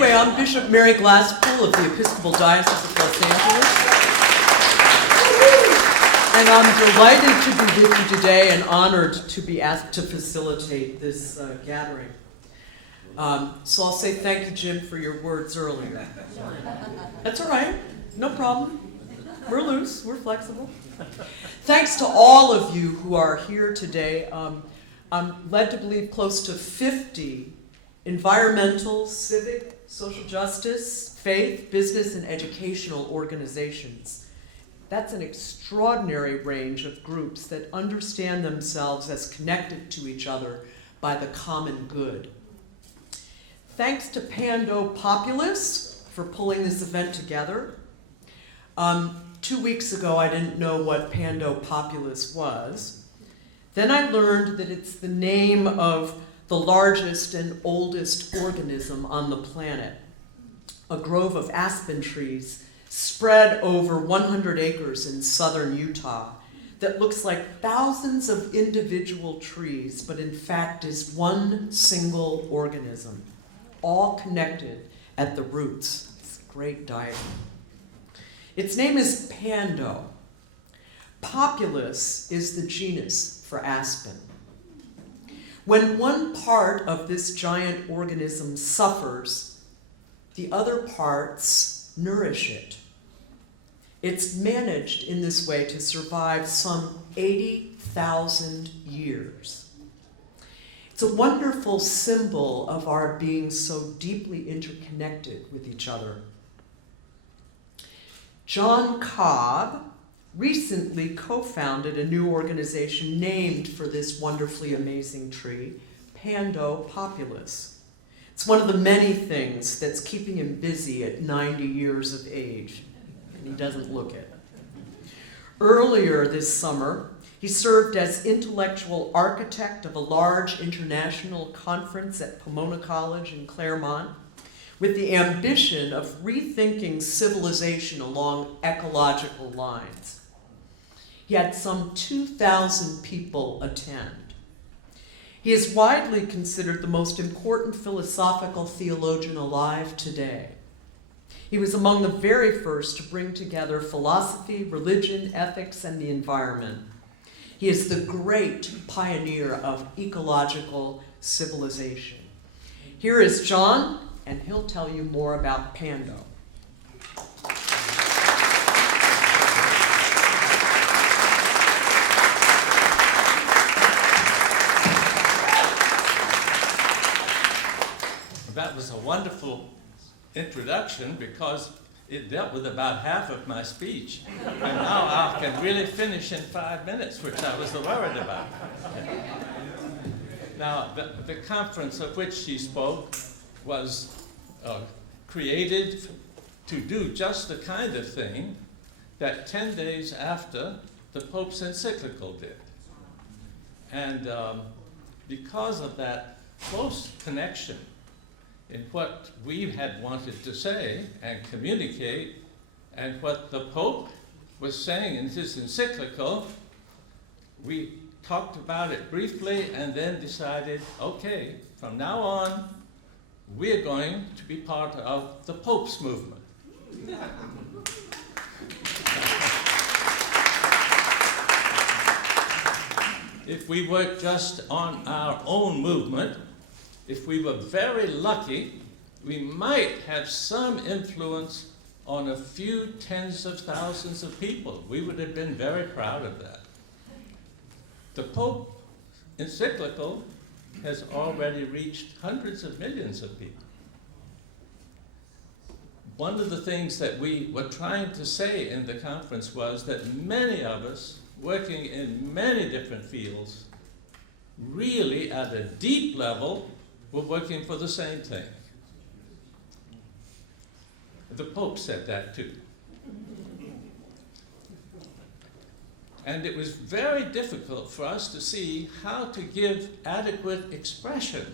Anyway, I'm Bishop Mary Glasspool of the Episcopal Diocese of Los Angeles. And I'm delighted to be with you today and honored to be asked to facilitate this gathering. So I'll say thank you, Jim, for your words earlier. That's all right. No problem. We're loose. We're flexible. Thanks to all of you who are here today. I'm led to believe close to 50 environmental, civic, social justice, faith, business, and educational organizations. That's an extraordinary range of groups that understand themselves as connected to each other by the common good. Thanks to Pando Populus for pulling this event together. 2 weeks ago, I didn't know what Pando Populus was. Then I learned that it's the name of the largest and oldest organism on the planet, a grove of aspen trees spread over 100 acres in southern Utah that looks like thousands of individual trees, but in fact is one single organism, all connected at the roots. It's a great diagram. Its name is Pando. Populus is the genus for aspen. When one part of this giant organism suffers, the other parts nourish it. It's managed in this way to survive some 80,000 years. It's a wonderful symbol of our being so deeply interconnected with each other. John Cobb recently co-founded a new organization named for this wonderfully amazing tree, Pando Populus. It's one of the many things that's keeping him busy at 90 years of age, and he doesn't look it. Earlier this summer, he served as intellectual architect of a large international conference at Pomona College in Claremont, with the ambition of rethinking civilization along ecological lines. He had some 2,000 people attend. He is widely considered the most important philosophical theologian alive today. He was among the very first to bring together philosophy, religion, ethics, and the environment. He is the great pioneer of ecological civilization. Here is John, and he'll tell you more about Pando. That was a wonderful introduction because it dealt with about half of my speech. And now I can really finish in 5 minutes, which I was worried about. Now, the conference of which she spoke was created to do just the kind of thing that 10 days after the Pope's encyclical did. And because of that close connection in what we had wanted to say and communicate, and what the Pope was saying in his encyclical, we talked about it briefly and then decided, okay, from now on, we're going to be part of the Pope's movement. If we worked just on our own movement, if we were very lucky, we might have some influence on a few tens of thousands of people. We would have been very proud of that. The Pope encyclical has already reached hundreds of millions of people. One of the things that we were trying to say in the conference was that many of us, working in many different fields, really at a deep level, were working for the same thing. The Pope said that too. And it was very difficult for us to see how to give adequate expression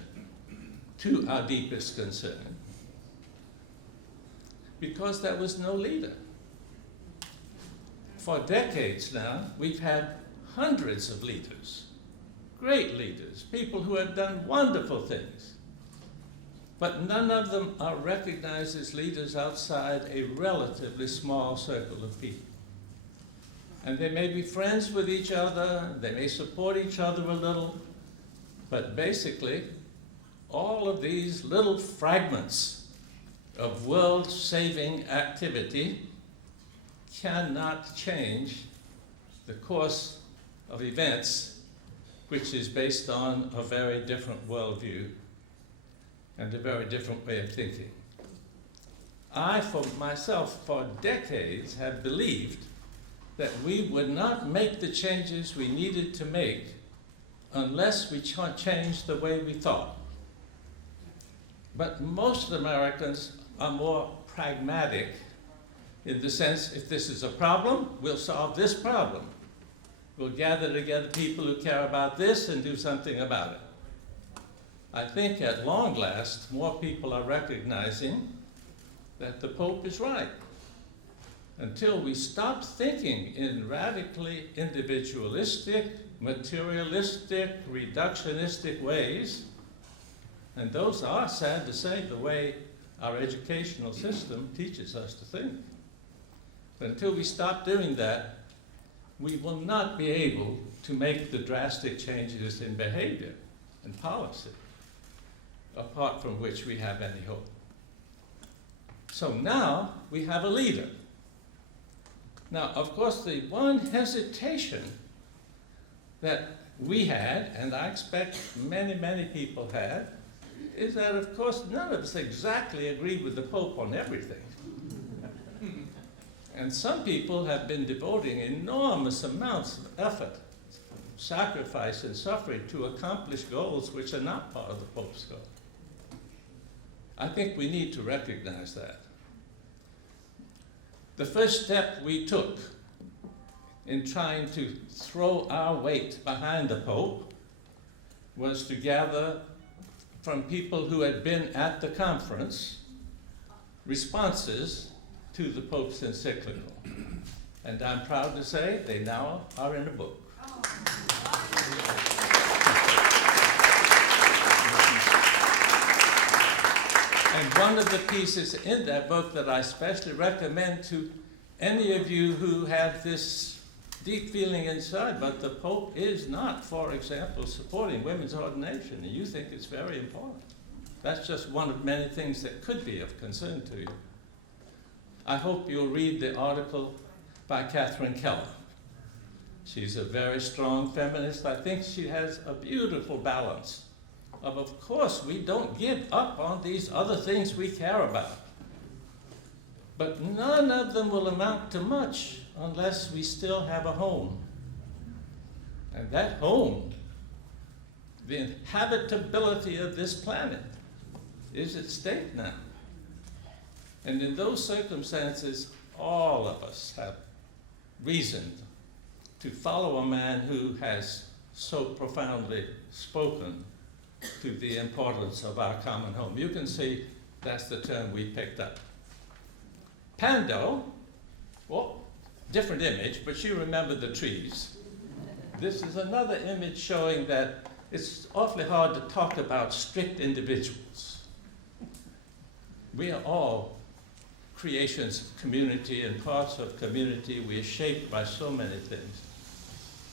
to our deepest concern, because there was no leader. For decades now, we've had hundreds of leaders, great leaders, people who have done wonderful things. but none of them are recognized as leaders outside a relatively small circle of people. And they may be friends with each other, they may support each other a little, but basically, all of these little fragments of world-saving activity cannot change the course of events, which is based on a very different worldview and a very different way of thinking. I, for myself, for decades, have believed that we would not make the changes we needed to make unless we changed the way we thought. But most Americans are more pragmatic in the sense, if this is a problem, we'll solve this problem. We'll gather together people who care about this and do something about it. I think at long last, more people are recognizing that the Pope is right. Until we stop thinking in radically individualistic, materialistic, reductionistic ways, and those are, sad to say, the way our educational system teaches us to think. But until we stop doing that, we will not be able to make the drastic changes in behavior and policy, apart from which we have any hope. So now we have a leader. Now, of course, the one hesitation that we had, and I expect many, many people had, is that, of course, none of us exactly agreed with the Pope on everything. And some people have been devoting enormous amounts of effort, sacrifice, and suffering to accomplish goals which are not part of the Pope's goal. I think we need to recognize that. The first step we took in trying to throw our weight behind the Pope was to gather from people who had been at the conference responses to the Pope's encyclical. And I'm proud to say they now are in a book. And one of the pieces in that book that I especially recommend to any of you who have this deep feeling inside, but the Pope is not, for example, supporting women's ordination, and you think it's very important. That's just one of many things that could be of concern to you. I hope you'll read the article by Catherine Keller. She's a very strong feminist. I think she has a beautiful balance of course, we don't give up on these other things we care about. But none of them will amount to much unless we still have a home. And that home, the inhabitability of this planet, is at stake now. And in those circumstances, all of us have reason to follow a man who has so profoundly spoken to the importance of our common home. You can see that's the term we picked up. Pando, well, different image, but you remember the trees. This is another image showing that it's awfully hard to talk about strict individuals. We are all creations of community and parts of community. We are shaped by so many things.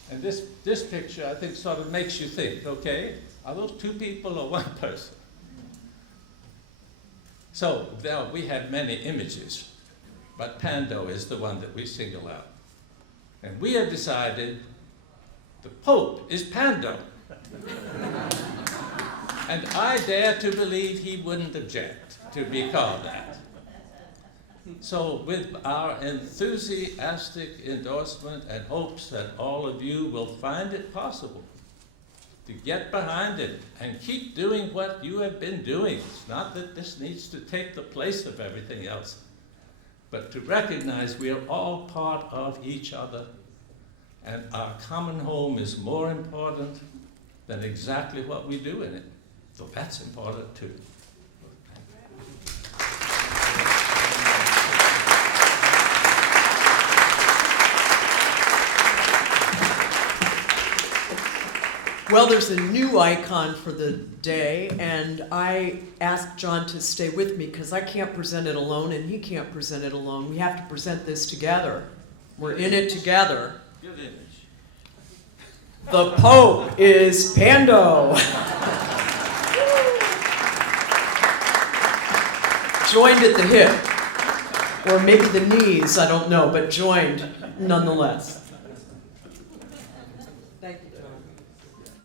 And this picture, I think, sort of makes you think, okay, are those two people or one person? So there we have many images, but Pando is the one that we single out. And we have decided the Pope is Pando. And I dare to believe he wouldn't object to be called that. So with our enthusiastic endorsement and hopes that all of you will find it possible to get behind it and keep doing what you have been doing. It's not that this needs to take the place of everything else, but to recognize we are all part of each other, and our common home is more important than exactly what we do in it. So that's important too. Well, there's a new icon for the day, and I asked John to stay with me because I can't present it alone and he can't present it alone. We have to present this together. We're in it together. Good image. The Pope is Pando. Joined at the hip, or maybe the knees, I don't know, but joined nonetheless.